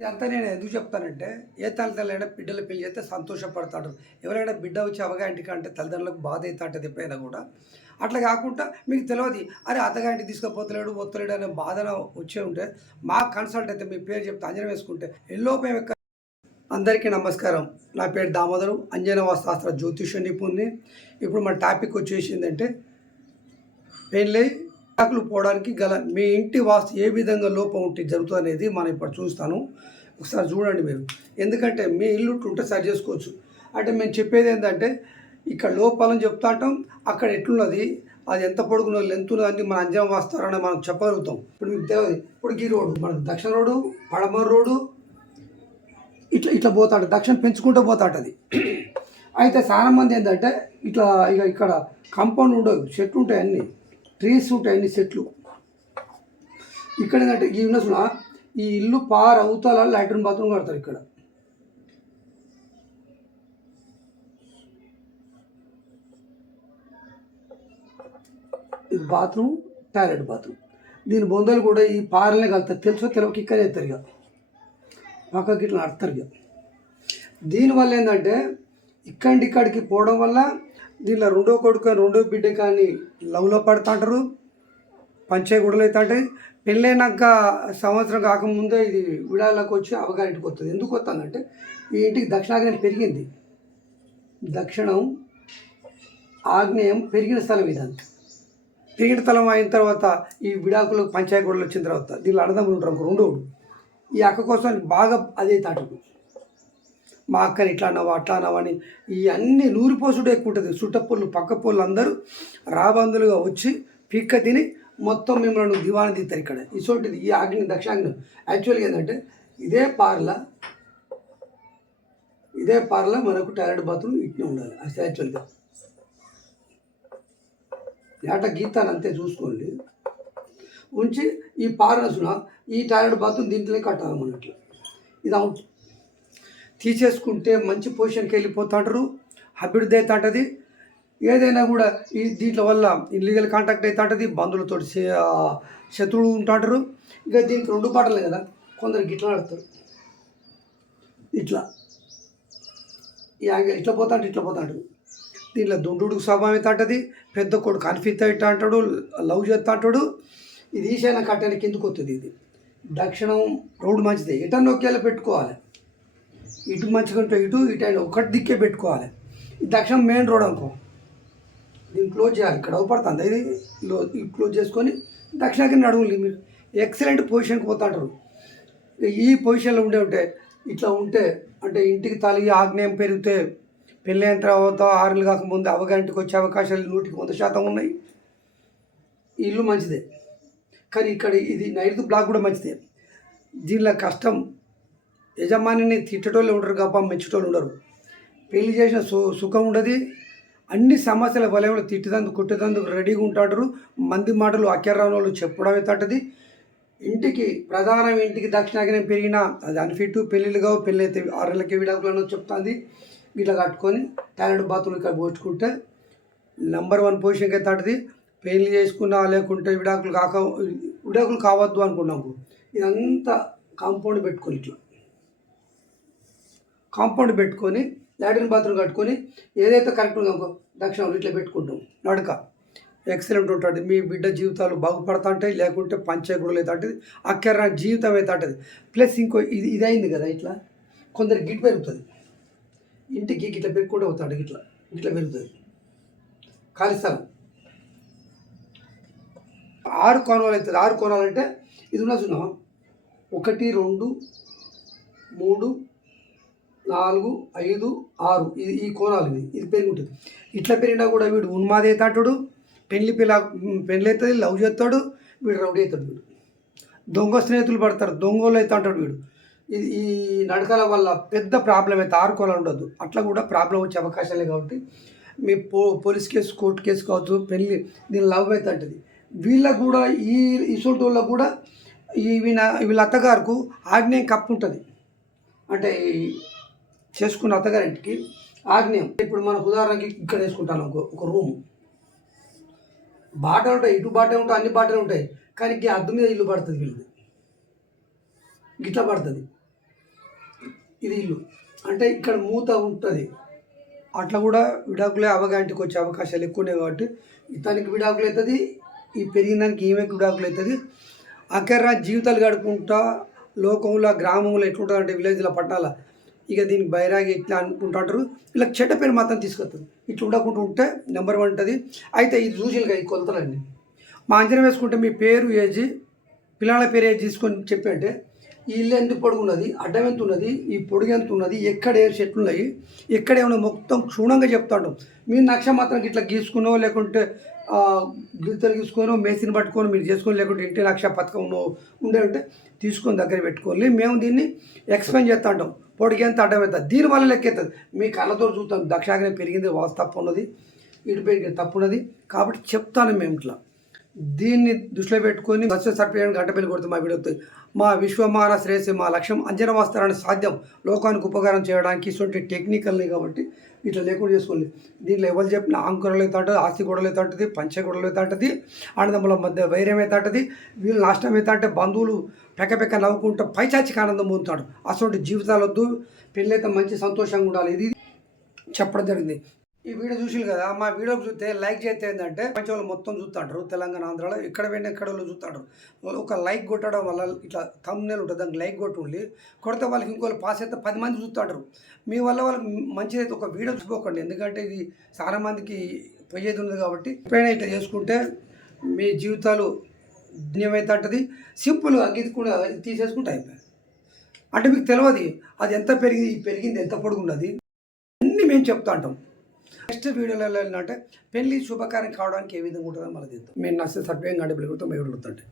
ఇదంతా నేను ఎందుకు చెప్తానంటే ఏ తల్లిదండ్రులైనా బిడ్డలు పెళ్ళి చేస్తే సంతోషపడతాడు ఎవరైనా బిడ్డ వచ్చి అవగాంటికి అంటే తల్లిదండ్రులకు బాధ అవుతా ఎప్పుడైనా కూడా. అట్లా కాకుండా మీకు తెలియదు అరే అత్తగాంటి తీసుకుపోతలేడు పోతలేడు అనే బాధన వచ్చే ఉంటే మా కన్సల్ట్ అయితే మీ పేరు చెప్తే అంజనం వేసుకుంటే ఎల్లో ఎక్క అందరికీ నమస్కారం. నా పేరు దామోదరం అంజనవ శాస్త్ర జ్యోతిష నిపుణుని. ఇప్పుడు మన టాపిక్ వచ్చేసి ఏంటంటే పెళ్ళై ఆకులు పోవడానికి గల మీ ఇంటి వాస్తు ఏ విధంగా లోపం ఉంటే జరుగుతుంది అనేది మనం ఇప్పుడు చూస్తాను. ఒకసారి చూడండి మీరు. ఎందుకంటే మీ ఇల్లు ఉంటే సరి చేసుకోవచ్చు. అంటే మేము చెప్పేది ఏంటంటే ఇక్కడ లోపాలని చెప్తా ఉంటాం అక్కడ ఎట్లున్నది అది ఎంత పొడుగున్నది లెంత్ ఉన్నది మన అంజనం వాస్తారని మనం చెప్పగలుగుతాం. ఇప్పుడు మీకు తెలియదు ఇప్పుడు ఈ రోడ్డు మనకు దక్షిణ రోడ్డు పడమర రోడ్డు ఇట్లా ఇట్లా పోతాడు దక్షిణ పెంచుకుంటూ పోతాటది అయితే చాలా మంది ఏంటంటే ఇట్లా ఇక ఇక్కడ కాంపౌండ్ ఉండవు చెట్లు ఉంటాయి అన్నీ. ట్రీస్ ఉంటాయి అన్ని చెట్లు ఇక్కడ ఏంటంటే ఈ ఉన్న ఈ ఇల్లు పార్ అవుతాల లాట్రిన్ బాత్రూమ్ కడతారు ఇక్కడ. ఇది బాత్రూమ్ టాయిలెట్ బాత్రూమ్. దీని బొందలు కూడా ఈ పారలనే కలుతారు తెలుసో తెలవకి ఇక్కడ ఎత్తారు ఇక. పక్కకి ఇట్లా నడతారు ఇక. దీనివల్ల ఏంటంటే ఇక్కడి ఇక్కడికి పోవడం వల్ల దీనిలో రెండో కొడుకు రెండో బిడ్డ కానీ లవ్లో పడుతుంటారు పంచే గుడలు అవుతుంటాయి. పెళ్ళైనాక సంవత్సరం కాకముందే ఇది విడాలకు వచ్చి అవగారింటికి వస్తుంది. ఎందుకు వస్తుందంటే ఈ ఇంటికి దక్షిణాగ్నేయం పెరిగింది. దక్షిణం ఆగ్నేయం పెరిగిన స్థలం ఇదంతా పెరిగిన స్థలం అయిన తర్వాత ఈ విడాకులు పంచాయతీ గొడవలు వచ్చిన తర్వాత దీనిలో అన్నదమ్ములు ఉంటారు ఒక రెండు ఈ అక్క కోసం బాగా అదే తాటకు మా అక్కని ఇట్లా అన్నావు అట్లా అన్నావా అని ఈ అన్ని నూరిపోసుడు ఎక్కువ ఉంటుంది చుట్టపొళ్ళు పక్క పొళ్ళు అందరూ రాబందులుగా వచ్చి పిక్క తిని మొత్తం మిమ్మల్ని దివాణి తీస్తారు ఇక్కడ. ఇసోటిది ఈ ఆగ్ని దక్షిణాగ్ని. యాక్చువల్గా ఏంటంటే ఇదే పార్ల ఇదే పార్ల మనకు టాయిలెట్ బాత్రూమ్ ఇట్నే ఉండాలి. అసలు యాక్చువల్గా ఏట గీతాలు అంతే చూసుకోండి. ఉంచి ఈ పారనసున ఈ టాయిలెట్ బాత్రూమ్ దీంట్లోనే కట్టాలి మనట్లు ఇది అవుట్ తీసేసుకుంటే మంచి పొజిషన్కి వెళ్ళిపోతుంటారు అభివృద్ధి అవుతుంటుంది ఏదైనా కూడా ఈ దీంట్లో వల్ల ఇల్లీగల్ కాంటాక్ట్ అవుతుంటుంది బంధువులతో శత్రువులు ఉంటుంటారు ఇంకా దీనికి రెండు పాటలే కదా. కొందరు గిట్లా ఆడతారు. ఇట్లా. యాంగిల్ ఇట్లా పోతాడు ఇట్లా పోతాడు దీంట్లో దుండుడుకు స్వభావం అవుతుంటుంది పెద్ద కొడుకు కన్ఫ్యూజ్ అవుతా అంటాడు లవ్ చేస్తా అంటాడు ఇది ఈశాన్య కట్టడానికి ఎందుకు వస్తుంది ఇది? దక్షిణం రోడ్డు మంచిది. ఎటన్నా పెట్టుకోవాలి. ఇటు మంచిగా ఉంటే ఇటు ఇటు అయినా ఒకటి దిక్కే పెట్టుకోవాలి. దక్షిణం మెయిన్ రోడ్ అనుకో. దీన్ని క్లోజ్ చేయాలి. ఇక్కడ అవపడుతుంది. ఇది లో ఇది క్లోజ్ చేసుకొని దక్షిణాకి నడువులు మీరు ఎక్సలెంట్ పొజిషన్కి పోతుంటారు. ఈ పొజిషన్లో ఉండే ఉంటే ఇట్లా ఉంటే అంటే ఇంటికి తలిగి ఆగ్నేయం పెరిగితే పెళ్ళైన తర్వాత ఆరులు కాకముందు అవగాంటికి వచ్చే అవకాశాలు నూటికి వంద శాతం ఉన్నాయి. ఇల్లు మంచిదే. కానీ ఇక్కడ ఇది నైరుతి బ్లాక్ కూడా మంచిదే. దీనిలో కష్టం యజమానిని తిట్టేటోళ్ళు ఉండరు గప్ప మెచ్చేటోళ్ళు ఉండరు. పెళ్ళి చేసిన సు సుఖం ఉండదు. అన్ని సమస్యల వలయంలో తిట్టేదందుకు కొట్టేదందుకు రెడీగా ఉంటాడు మంది మాటలు అక్కెరాని వాళ్ళు చెప్పడం ఇంటికి ప్రధాన ఇంటికి దక్షిణాగ్నేయం పెరిగినా అది అన్ఫిట్ పెళ్ళిళ్ళు కావు. పెళ్ళి అయితే ఆరేళ్ళకి విడాకులను చెప్తుంది. ఇట్లా కట్టుకొని టాయిలెట్ బాత్రూమ్ ఇక్కడ పోసుకుంటే నెంబర్ వన్ పొజిషన్కి అయితే ఉంటుంది పెళ్ళి చేసుకున్నా లేకుంటే విడాకులు కాక విడాకులు కావద్దు అనుకున్నాము ఇదంతా కాంపౌండ్ పెట్టుకొని ఇట్లా. కాంపౌండ్ పెట్టుకొని లాట్రిన్ బాత్రూమ్ కట్టుకొని ఏదైతే కరెక్ట్ ఉందో అనుకో ఇట్లా పెట్టుకుంటాం. నడక. ఎక్సలెంట్ ఉంటుంది. మీ బిడ్డ జీవితాలు బాగుపడుతుంటాయి లేకుంటే పంచాయతీ అయితే అవుతుంటుంది జీవితం అయితే ఉంటుంది ప్లస్ ఇంకో ఇది ఇది అయింది కదా ఇట్లా. కొందరు గిట్ పెరుగుతుంది. ఇంటికి ఇట్లా పెరుగుకుంటూ అవుతాడు ఇట్లా. ఇట్లా పెరుగుతుంది. ఖాళీ స్థలం. ఆరు కోణాలు అవుతుంది ఆరు కోణాలు అంటే ఇది ఉన్న ఒకటి రెండు మూడు నాలుగు ఐదు ఆరు. ఇది ఈ కోణాలు ఇది ఇది పెరుగుంటుంది. ఇట్లా పెరిగినా కూడా వీడు ఉన్మాది అవుతాడు పెళ్ళి పిల్ల పెళ్ళి అవుతుంది లవ్ చేస్తాడు వీడు రౌడీ అవుతాడు వీడు. దొంగ స్నేహితులు పడతారు దొంగలు అవుతా అంటాడు వీడు. ఇది ఈ నడకల వల్ల పెద్ద ప్రాబ్లం అయితే ఆరుకోవాలి ఉండదు. అట్లా కూడా ప్రాబ్లం వచ్చే అవకాశాలే కాబట్టి మీ పో పోలీస్ కేసు కోర్టు కేసు కావచ్చు పెళ్ళి దీని లవ్ అయితే అంటుంది. వీళ్ళకు కూడా ఈ ఇసోటి వాళ్ళకు కూడా ఈ వీళ్ళ వీళ్ళ అత్తగారుకు ఆగ్నేయం కప్పు ఉంటుంది అంటే చేసుకున్న అత్తగారింటికి ఆగ్నేయం. ఇప్పుడు మనకు ఉదాహరణకి ఇక్కడ వేసుకుంటాను ఒక ఒక రూము. బాట ఉంటాయి ఇటు బాటే ఉంటాయి అన్ని బాటలు ఉంటాయి కానీ అద్దు అద్దం మీద ఇల్లు పడుతుంది వీళ్ళది. గిట్లా పడుతుంది. ఇది ఇల్లు. అంటే ఇక్కడ మూత ఉంటుంది. అట్లా కూడా విడాకులే అవగాంటికి వచ్చే అవకాశాలు ఎక్కువ ఉన్నాయి కాబట్టి ఇతనికి విడాకులు అవుతుంది ఈ పెరిగిన దానికి ఈమెకి విడాకులు అవుతుంది అక్కడ జీవితాలు గడుపుకుంటా లోకంలో గ్రామంలో ఎట్లుంటుంది అంటే విలేజ్లో పట్టాల ఇక దీనికి బైరాగి ఇట్లా అనుకుంటుంటారు ఇలా చెడ్డ పేరు మాత్రం తీసుకొస్తుంది. ఇట్లా ఉండకుండా ఉంటే నెంబర్ వన్ ఉంటుంది. అయితే ఇది చూసిలుగా ఈ కొలతలన్నీ మా అంచనా వేసుకుంటే మీ పేరు ఏజీ పిల్లల పేరు ఏజ్ తీసుకొని చెప్పంటే ఈ ఇల్లు ఎందుకు పొడుగు ఉన్నది? అడ్డం ఎంత ఉన్నది? ఈ పొడుగు ఎంత ఉన్నది? ఎక్కడ ఏ చెట్లు ఉన్నాయి? ఎక్కడ ఏమైనా మొత్తం క్షుణ్ణంగా చెప్తాడు మీరు నక్ష మాత్రం ఇట్లా గీసుకున్నావు లేకుంటే ఆ, తీసుకొని మేసిని పట్టుకొని మీరు చేసుకొని లేకుంటే ఇంటి లక్ష పథకం ఉండే ఉంటే తీసుకొని దగ్గర పెట్టుకోవాలి. మేము దీన్ని ఎక్స్ప్లెయిన్ చేస్తూ ఉంటాం. పొడిగి ఎంత అడ్డం ఎంత దీనివల్ల లెక్కెత్తది మీ కళ్ళతో చూస్తాం దక్షాగ్నే పెరిగింది వాస్తు తప్పు ఉన్నది ఇటు పెరిగింది తప్పు ఉన్నది. కాబట్టి చెప్తాను మేము ఇట్లా. దీన్ని దృష్టిలో పెట్టుకొని బస్సు సర్టిఫికేట్ గంట కొడుతూ మా వీడియోతో మా విశ్వమాన శ్రేయస్సు మా లక్ష్యం అంజన వస్త్రాన్ని సాధ్యం. లోకానికి ఉపకారం చేయడానికి ఇటువంటి టెక్నికల్ని కాబట్టి ఇట్లా లేకుండా చేసుకోండి. దీంట్లో ఎవరు చెప్పిన ఆంకురలు అయితే ఆస్తి గొడవలు అయితే పంచ గొడవలు అయితే ఆనందముల మధ్య వైరం అయితే వీళ్ళు నాశనం అయితే అంటే బంధువులు పెక్క పెక్క నవ్వుకుంటూ పైచాచికి ఆనందం పొందుతాడు అటువంటి జీవితాలు వద్దు పెళ్ళైతే మంచి సంతోషంగా ఉండాలి. ఇది చెప్పడం జరిగింది. ఈ వీడియో చూసి కదా మా వీడియో చూస్తే లైక్ చేస్తే ఏంటంటే మంచి వాళ్ళు మొత్తం చూస్తుంటారు తెలంగాణ ఆంధ్రాలో ఎక్కడ పోయినా ఎక్కడ వాళ్ళు చూస్తుంటారు. ఒక లైక్ కొట్టడం వల్ల ఇట్లా thumbnail ఉంటుంది దానికి లైక్ కొట్టుండి కొడితే వాళ్ళకి ఇంకోళ్ళు పాస్ అయితే పది మంది చూస్తుంటారు. మీ వల్ల వాళ్ళకి మంచిదైతే ఒక వీడియో చూసుకోకండి ఎందుకంటే ఇది చాలా మందికి పోయేది ఉంది కాబట్టి ఎప్పుడైనా ఇట్లా చేసుకుంటే మీ జీవితాలు ధన్యమైతే అంటది సింపుల్గా ఇది కూడా తీసేసుకుంటే అయిపోయింది. అంటే మీకు తెలియదు అది ఎంత పెరిగింది పెరిగింది ఎంత పొడుగున్నది అన్నీ మేము చెప్తా ఉంటాం నెక్స్ట్ వీడియోలో ఏంటంటే పెళ్ళి శుభకార్యం కావడానికి ఏ విధంగా ఉంటుందో మళ్ళీ తీద్దాం మేము నచ్చే సర్పేం కంటే పెళ్ళి మేము అడుగుతుంటే